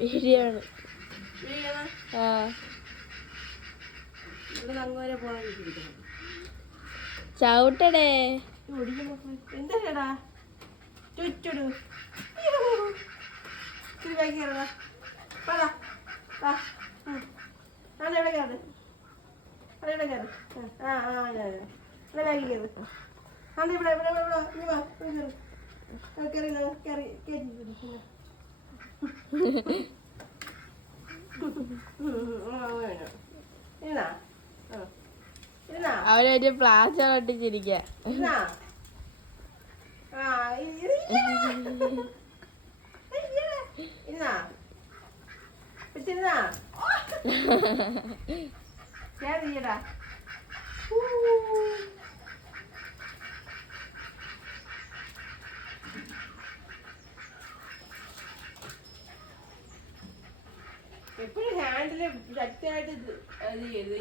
വീഡിയോയാണ്. ആ ചവിട്ടടേ. എന്താടാ ചുറ്റുടു എവിടെ കയറ് അവിടെ കയറ്. ആ ആ ഇവിടെ ബാഗിൽ കയറ്. അവിടെ ഇവിടെ ഇവിടെ ഇവിടെ ഇനി വാ കയറി കയറി കയറ്റി. ഇരുന്നാ ഇരുന്നാ അവരൊരു പ്ലാസ്റ്റർ ഒട്ടിച്ചിരിക്ക. ഇരുന്നാ ആ ഇരുന്നാ പിടിച്ചിരുന്നാ കേറിയടാ. എപ്പോഴും ഹാൻഡില് ശക്തിയായിട്ട് ഇത് ചെയ്യരുത്.